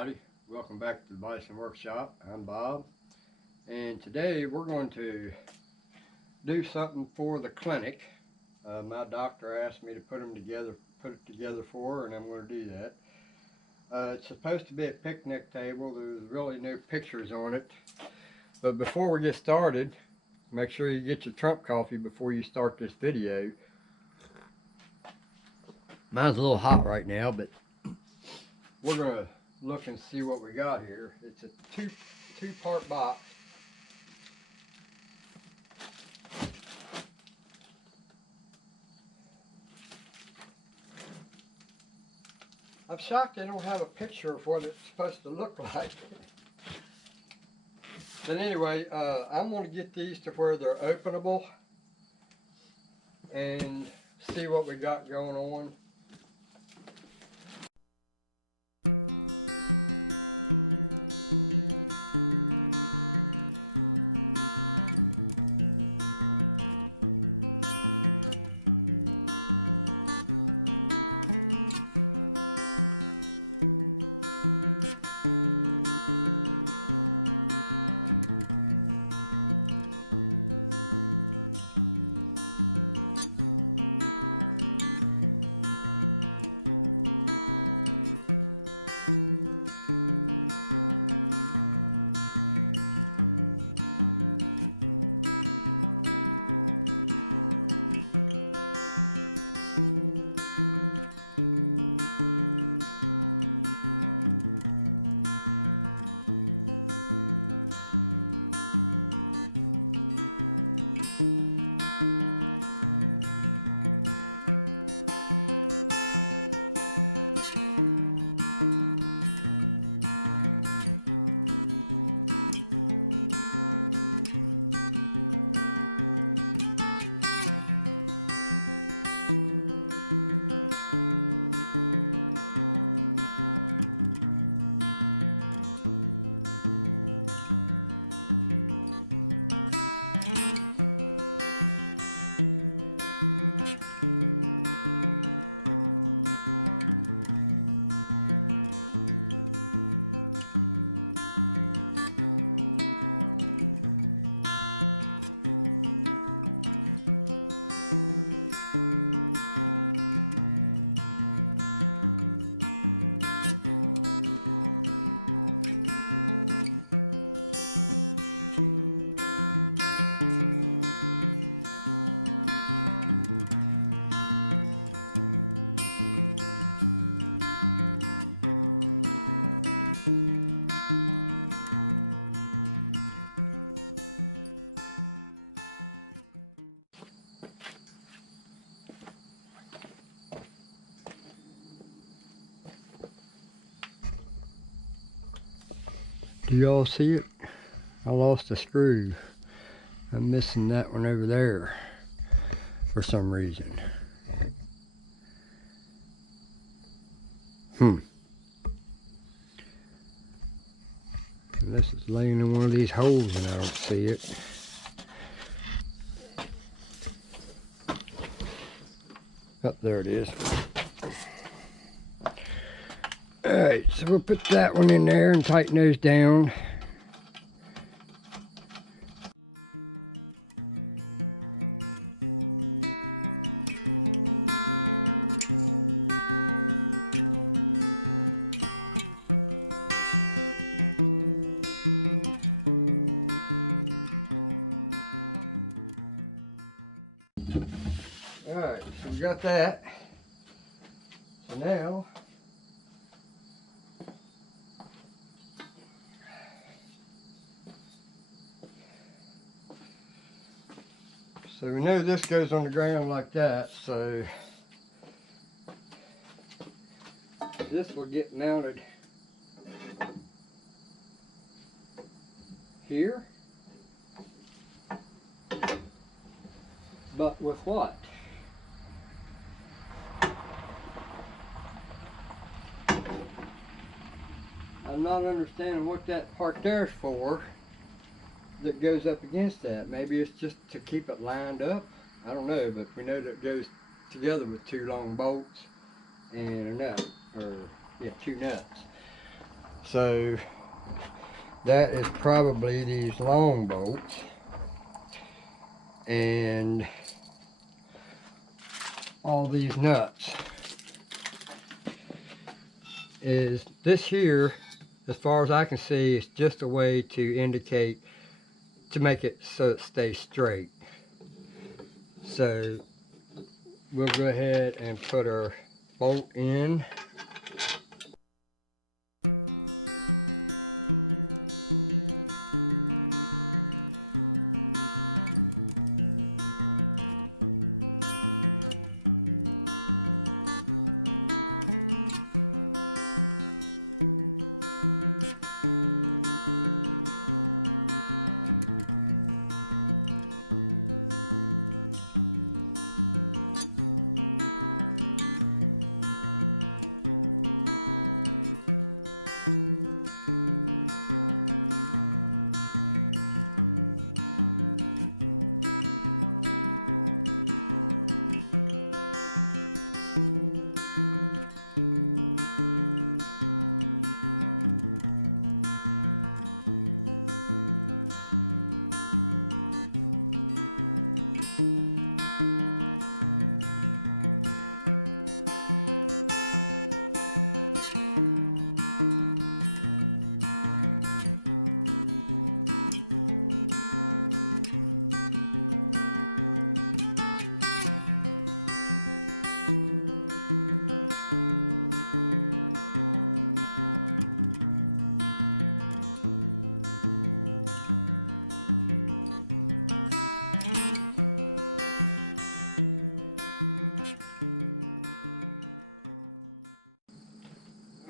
everybody. Welcome back to the Bison Workshop. I'm Bob, and today we're going to do something for the clinic. My doctor asked me to put it together for her, and I'm going to do that. It's supposed to be a picnic table. There's really no pictures on it. But before we get started, make sure you get your Trump coffee before you start this video. Mine's a little hot right now, but we're going to look and see what we got here. It's a two-part box. I'm shocked they don't have a picture of what it's supposed to look like. But anyway, I'm going to get these to where they're openable and see what we got going on. Do y'all see it? I lost a screw. I'm missing that one over there for some reason. Unless it's laying in one of these holes and I don't see it. Oh, there it is. Alright, so we'll put that one in there and tighten those down. Alright, so we got that. So now we know this goes on the ground like that, so this will get mounted here. But with what? I'm not understanding what that part there is for that goes up against that. Maybe it's just to keep it lined up. I don't know, but we know that it goes together with two long bolts and a nut, or yeah, two nuts. So that is probably these long bolts, and all these nuts. Is this here, as far as I can see, is just a way to indicate, to make it so it stays straight. So we'll go ahead and put our bolt in.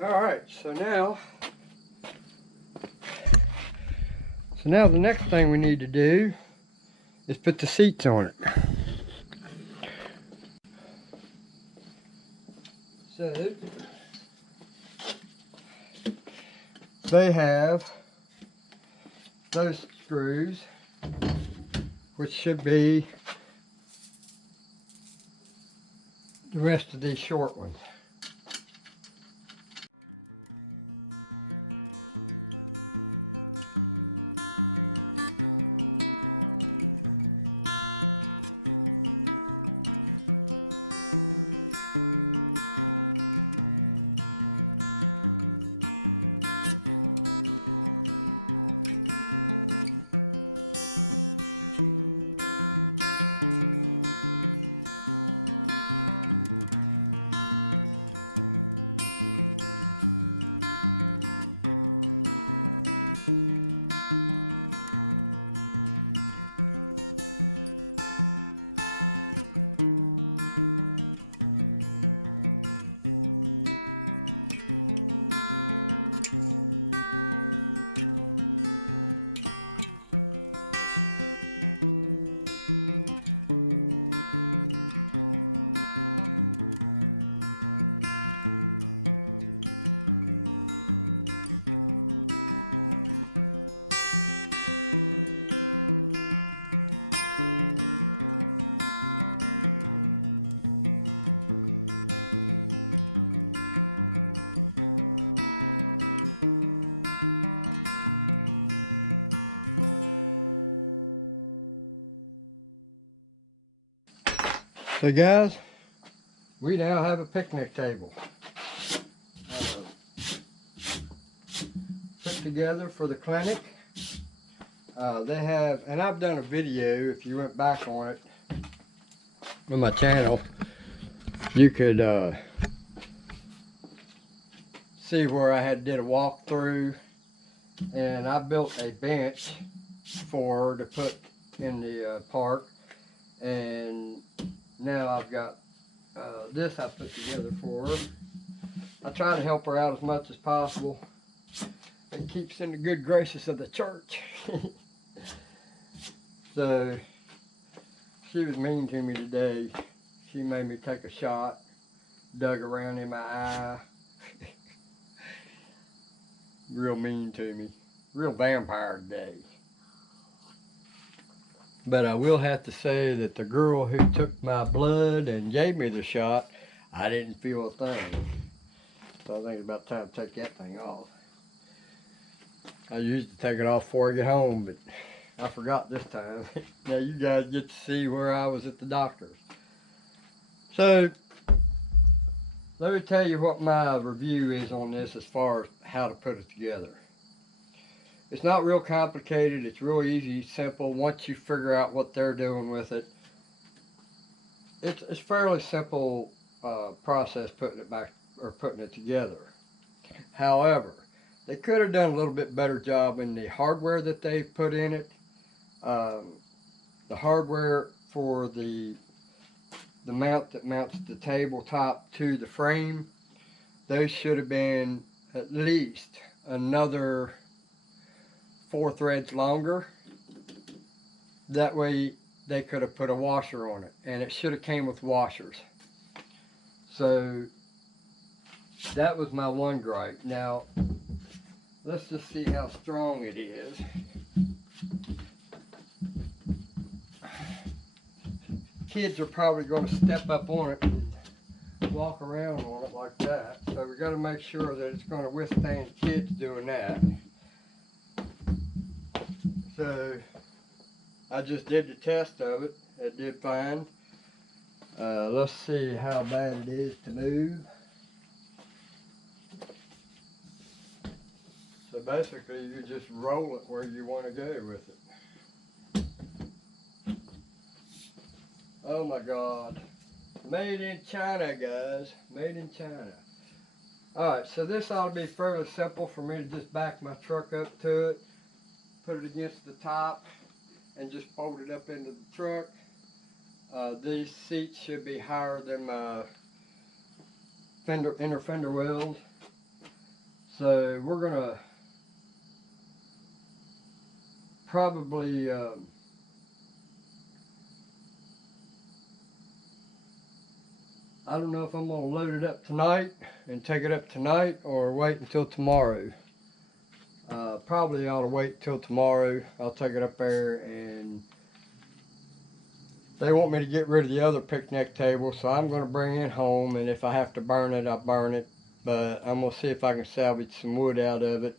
Alright, so now the next thing we need to do is put the seats on it. So they have those screws, which should be the rest of these short ones. So guys, we now have a picnic table put together for the clinic. They have, and I've done a video, if you went back on it on my channel, you could see where I did a walkthrough, and I built a bench for her to put in the park, and now I've got this I put together for her. I try to help her out as much as possible and keeps in the good graces of the church. So she was mean to me today. She made me take a shot, dug around in my eye. Real mean to me. Real vampire today. But I will have to say that the girl who took my blood and gave me the shot, I didn't feel a thing. So I think it's about time to take that thing off. I usually take it off before I get home, but I forgot this time. Now you guys get to see where I was at the doctor's. So, let me tell you what my review is on this as far as how to put it together. It's not real complicated. It's real easy, simple. Once you figure out what they're doing with it, it's fairly simple process putting it back or putting it together. However, they could have done a little bit better job in the hardware that they've put in it. The hardware for the mount that mounts the tabletop to the frame, those should have been at least another 4 threads longer. That way they could have put a washer on it, and it should have came with washers. So that was my one gripe. Now let's just see how strong it is. Kids are probably going to step up on it and walk around on it like that. So we got to make sure that it's going to withstand kids doing that. So I just did the test of it. It did fine. Let's see how bad it is to move. So basically you just roll it where you want to go with it. Oh my God. Made in China, guys. Made in China. Alright, so this ought to be fairly simple for me to just back my truck up to it, put it against the top, and just fold it up into the truck. These seats should be higher than my inner fender wells. So we're going to probably I don't know if I'm going to load it up tonight and take it up tonight or wait until tomorrow. Probably ought to wait till tomorrow. I'll take it up there, and they want me to get rid of the other picnic table, so I'm going to bring it home, and if I have to burn it, I'll burn it. But I'm going to see if I can salvage some wood out of it.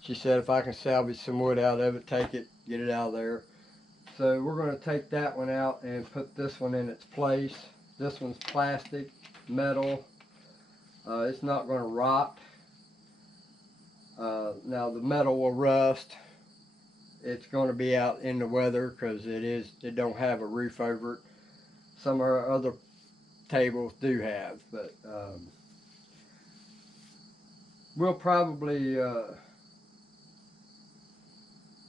She said if I can salvage some wood out of it, take it, get it out of there. So we're going to take that one out and put this one in its place. This one's plastic, metal. It's not going to rot. Now the metal will rust. It's going to be out in the weather because it don't have a roof over it. Some of our other tables do have, but we'll probably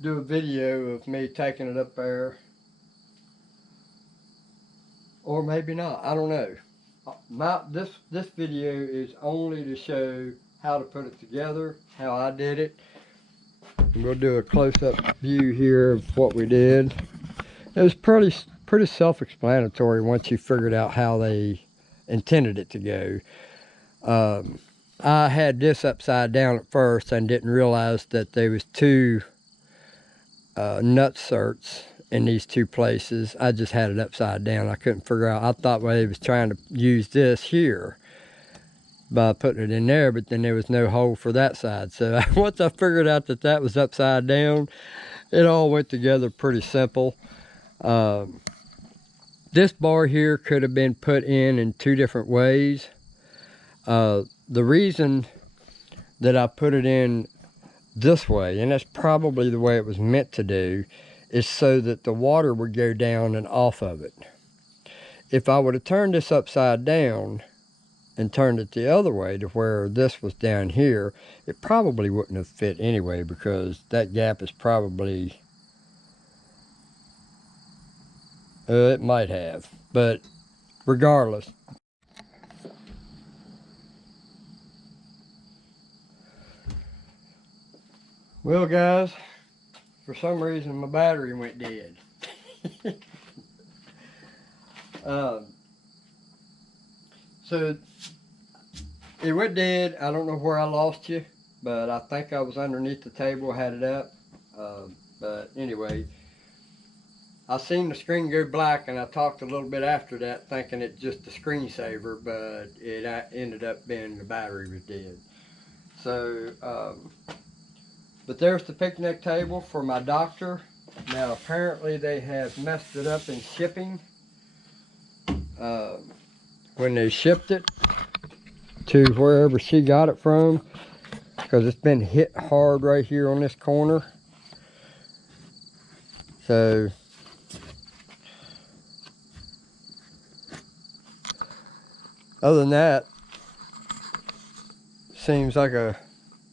do a video of me taking it up there, or maybe not. I don't know. This video is only to show how to put it together, how I did it. And we'll do a close-up view here of what we did. It was pretty self-explanatory once you figured out how they intended it to go. I had this upside down at first and didn't realize that there was 2 nutserts in these 2 places. I just had it upside down. I couldn't figure out. I thought they was trying to use this here by putting it in there, but then there was no hole for that side. So once I figured out that that was upside down, it all went together pretty simple. This bar here could have been put in 2 different ways. The reason that I put it in this way, and that's probably the way it was meant to do, is so that the water would go down and off of it. If I would have turned this upside down and turned it the other way to where this was down here, it probably wouldn't have fit anyway, because that gap is probably, it might have, but regardless. Well guys, for some reason my battery went dead. So it went dead. I don't know where I lost you, but I think I was underneath the table, had it up. But anyway, I seen the screen go black, and I talked a little bit after that thinking it's just a screensaver, but it ended up being the battery was dead. So But there's the picnic table for my doctor. Now apparently they have messed it up in shipping. When they shipped it to wherever she got it from, because it's been hit hard right here on this corner. So other than that, seems like a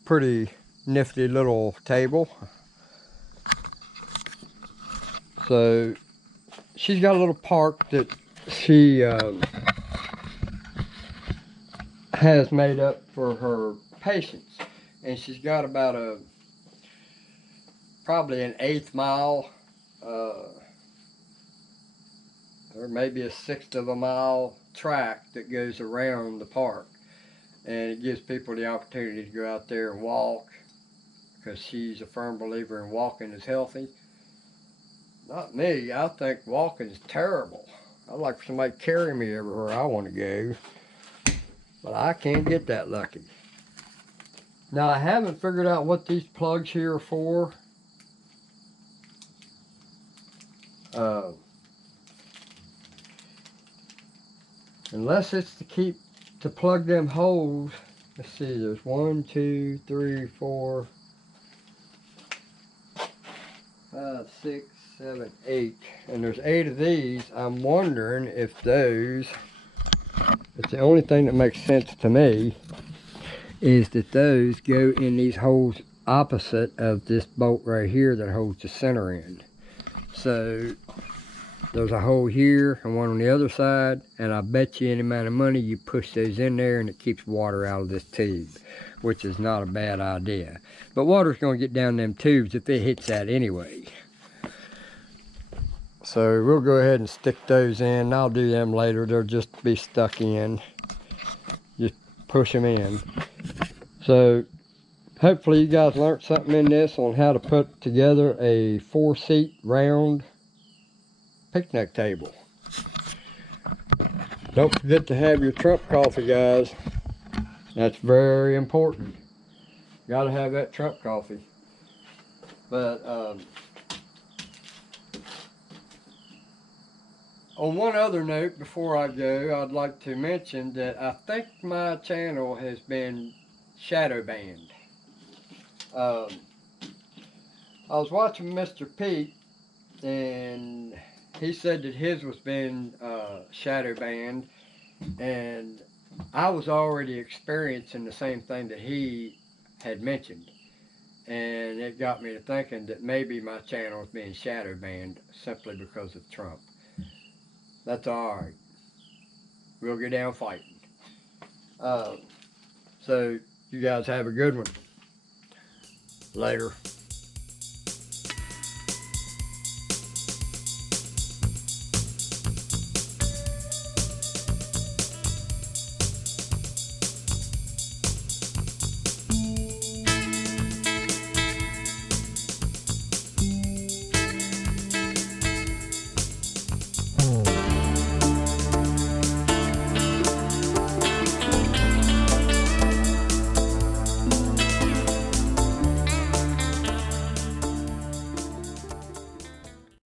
pretty nifty little table. So she's got a little park that she has made up for her patients, and she's got about probably an 1/8 mile or maybe a 1/6 of a mile track that goes around the park, and it gives people the opportunity to go out there and walk, because she's a firm believer in walking is healthy. Not me. I think walking is terrible. I'd like for somebody to carry me everywhere I want to go, but I can't get that lucky. Now I haven't figured out what these plugs here are for. Unless it's to plug them holes. Let's see, there's 1, 2, 3, 4, 5, 6, 7, 8. And there's 8 of these. I'm wondering if those, it's the only thing that makes sense to me, is that those go in these holes opposite of this bolt right here that holds the center in. So there's a hole here and one on the other side, and I bet you any amount of money you push those in there and it keeps water out of this tube, which is not a bad idea. But water's going to get down them tubes if it hits that anyway. So we'll go ahead and stick those in. I'll do them later. They'll just be stuck in. Just push them in. So hopefully you guys learned something in this on how to put together a 4-seat round picnic table. Don't forget to have your Trump coffee, guys. That's very important. Gotta have that Trump coffee. But on one other note before I go, I'd like to mention that I think my channel has been shadow banned. I was watching Mr. Pete, and he said that his was being shadow banned, and I was already experiencing the same thing that he had mentioned, and it got me to thinking that maybe my channel is being shadow banned simply because of Trump. That's alright. We'll get down fighting. So you guys have a good one. Later.